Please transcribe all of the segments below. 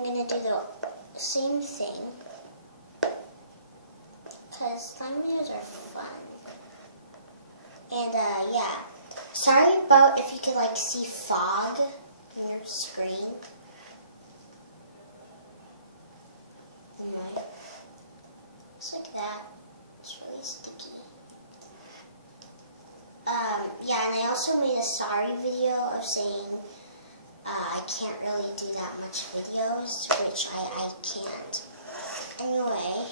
I'm going to do the same thing. Because slime videos are fun. And yeah. Sorry about if you could like see fog on your screen. Anyway. Just like that. It's really sticky. Yeah, and I also made a sorry video of saying I can't really do that much videos, which I can't. Anyway.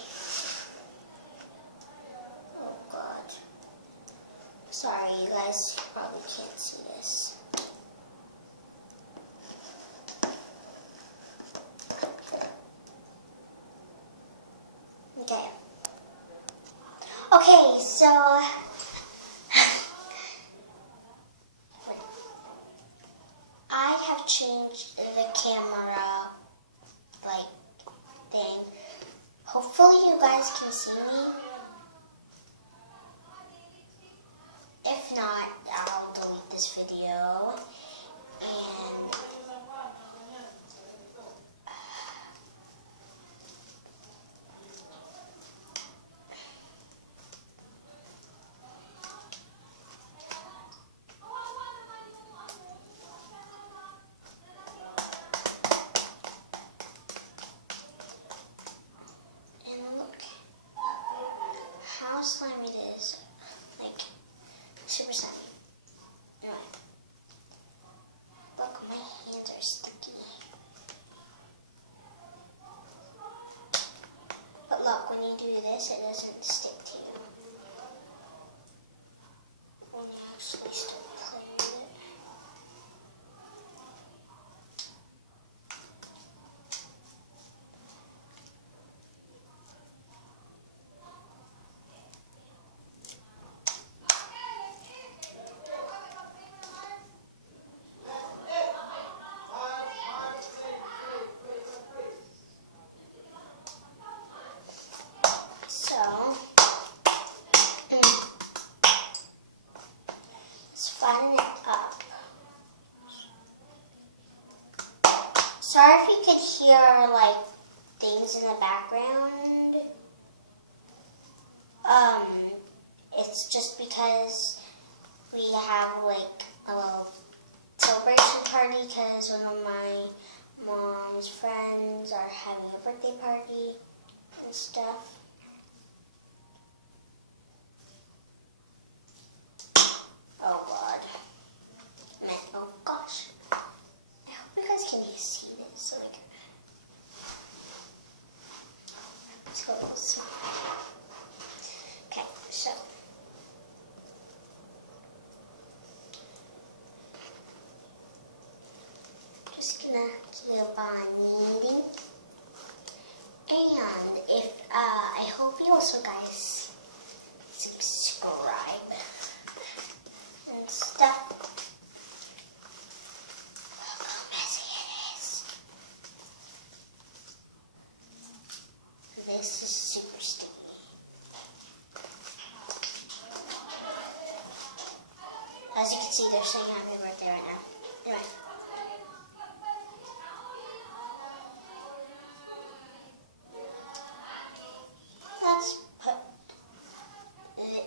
Oh god. Sorry, you guys probably can't see this. Okay. Okay, so I have changed the camera like thing. Hopefully you guys can see me. If not, I'll delete this video. And look how slimy it is. Like, super slimy. Anyway. Look, my hands are sticky. But look, when you do this, it doesn't stick to you. When you actually start playing with it. Flatten it up. Sorry if you could hear like things in the background. It's just because we have like a little celebration party because one of my mom's friends are having a birthday party and stuff. Oh god. Man, oh gosh. I hope you guys can see this. So like, let's go a little small. Okay, so. Just gonna keep on kneading. And if, I hope you also guys subscribe. And stuff. Look how messy it is. This is super sticky. As you can see, they're saying happy birthday right now. Anyway. Let's put this.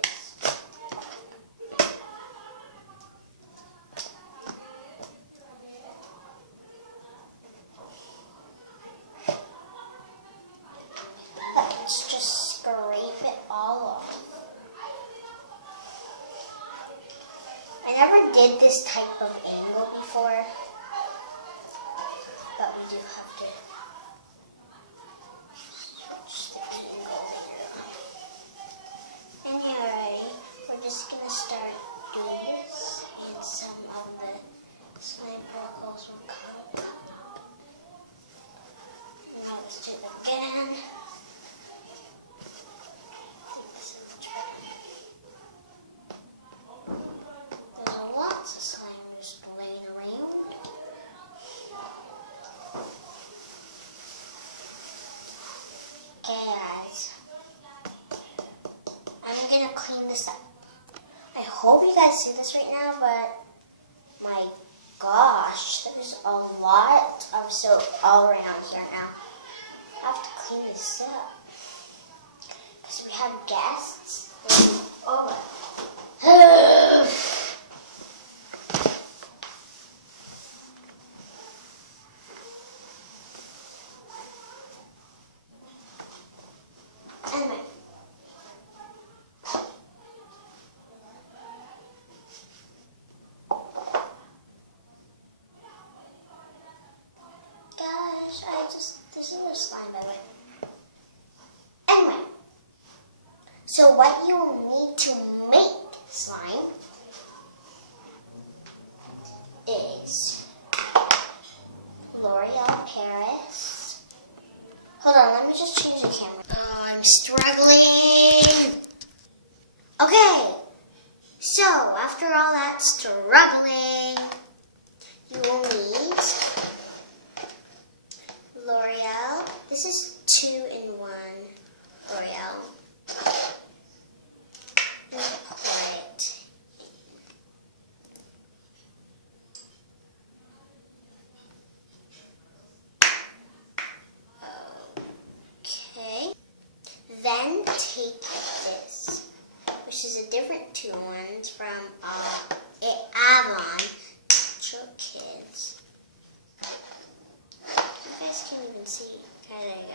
Let's just scrape it all off. I never did this type of angle before, but we do have to switch the angle here. Anyway, we're just going to start doing this, and some of the slime particles will come up. Now let's do it again. I'm gonna clean this up. I hope you guys see this right now, but my gosh, there's a lot of have soap all around here now. I have to clean this up. Because we have guests. Oh my. Anyway. This is a slime, by the way. Anyway, so what you will need to make slime is L'Oreal Paris. Hold on, let me just change the camera. Oh, I'm struggling. Okay, so after all that struggling, you will need L'Oreal. This is 2-in-1 L'Oreal. Apply it. Okay. Then take this, which is a different 2-in-1 from Avon. Natural Kids. You guys can't even see. Okay, there you go.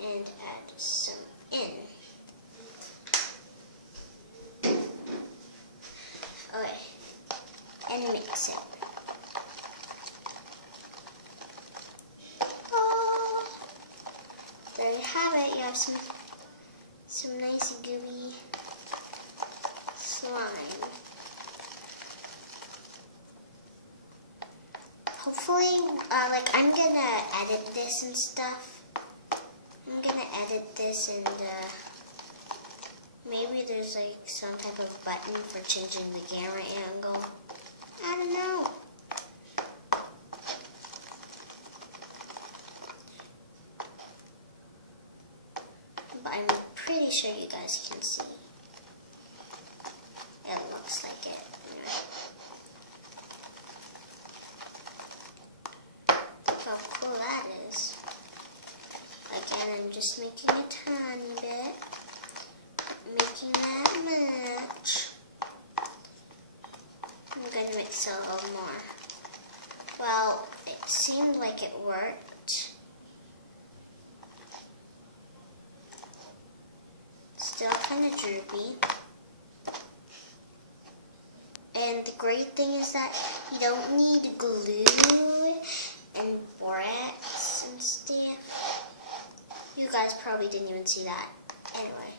And add some in. Okay. And mix it. Oh, there you have it. You have some nice gooey slime. Hopefully, like, I'm gonna edit this and stuff. I'm gonna edit this and, maybe there's, like, some type of button for changing the camera angle. I don't know. But I'm pretty sure you guys can see. It looks like it. How cool that is. Again, I'm just making a tiny bit. Making that much. I'm going to mix a little more. Well, it seemed like it worked. Still kind of droopy. And the great thing is that you don't need glue and borax and stuff. You guys probably didn't even see that. Anyway,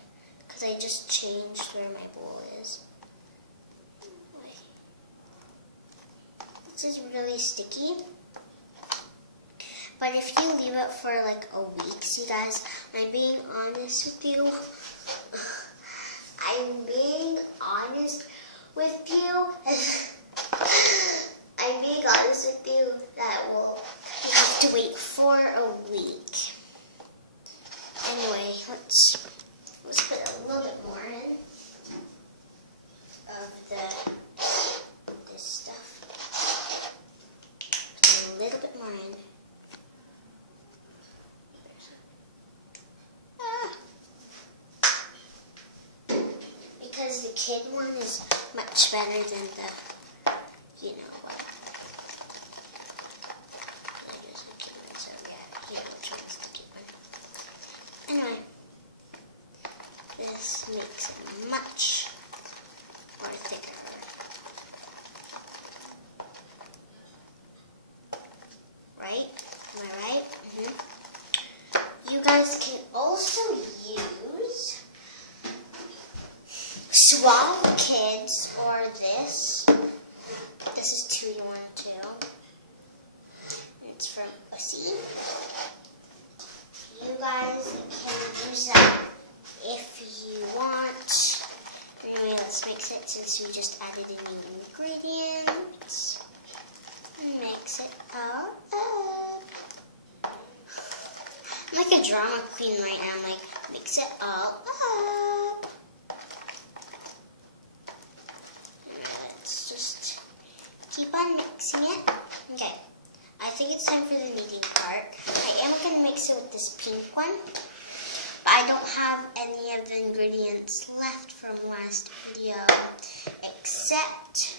because I just changed where my bowl is. This is really sticky. But if you leave it for like a week, see guys, I'm being honest with you. I'm being honest with you. I'm being honest with you that you have to wait for a week. Anyway, let's put a little bit more in of this stuff. Put a little bit more in. Because the kid one is much better than the, you know what. There's a kid one, so yeah, you know which one's the kid one. Anyway, this makes it much more thicker. Right? Am I right? Mm-hmm. You guys can also use Suave Kids or this. This is 2-in-1 too. It's from Pussy. You guys can use that if you want. Anyway, let's mix it since we just added a new ingredient. Mix it all up. I'm like a drama queen right now. I'm like, mix it all up. Let's just keep on mixing it. Okay, I think it's time for the kneading part. I am going to mix it with this pink one. But I don't have any of the ingredients left from last video except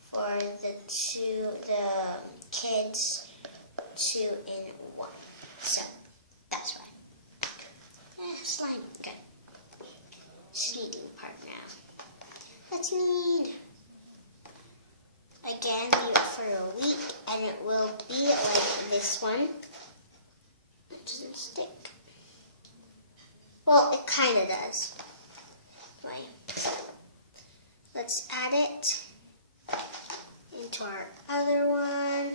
for the kids 2-in-1. So that's why. Slime, good. Kneading part now. Let's knead. Again, leave it for a week and it will be like this one. It doesn't stick. Well, it kind of does. Anyway, let's add it into our other one.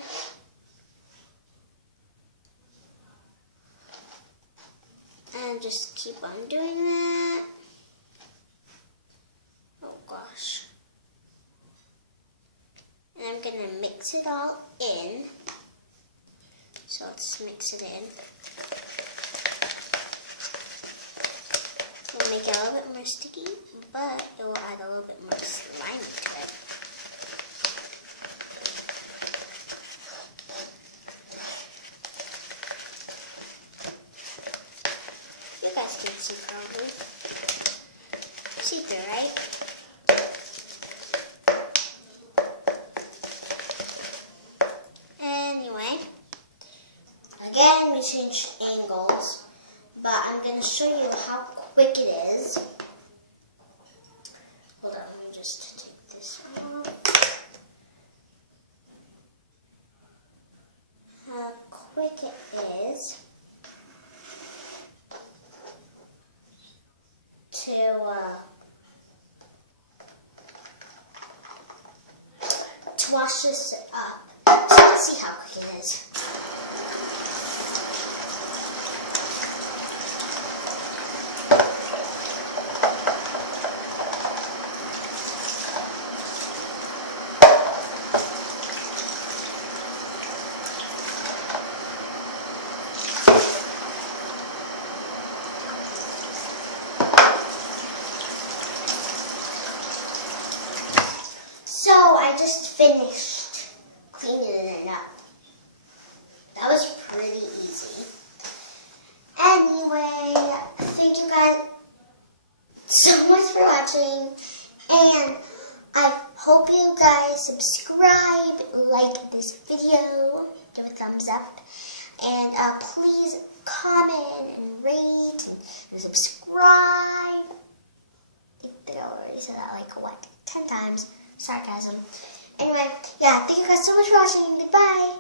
And just keep on doing that. Oh gosh. And I'm going to mix it all in. So let's mix it in. It'll make it a little bit more sticky, but it will add a little bit more slime to it. You guys can see probably. See through, right? Anyway, again we changed angles, but I'm going to show you how quick it is. Hold on, let me just take this off. How quick it is to wash this up. So let's see how quick it is. So I just finished cleaning it up. That was pretty easy. Anyway, thank you guys so much for watching. And I hope you guys subscribe, like this video, give a thumbs up. And please comment and rate and subscribe. I think I already said that like, what, 10 times. Sarcasm. Anyway, yeah, thank you guys so much for watching. Goodbye.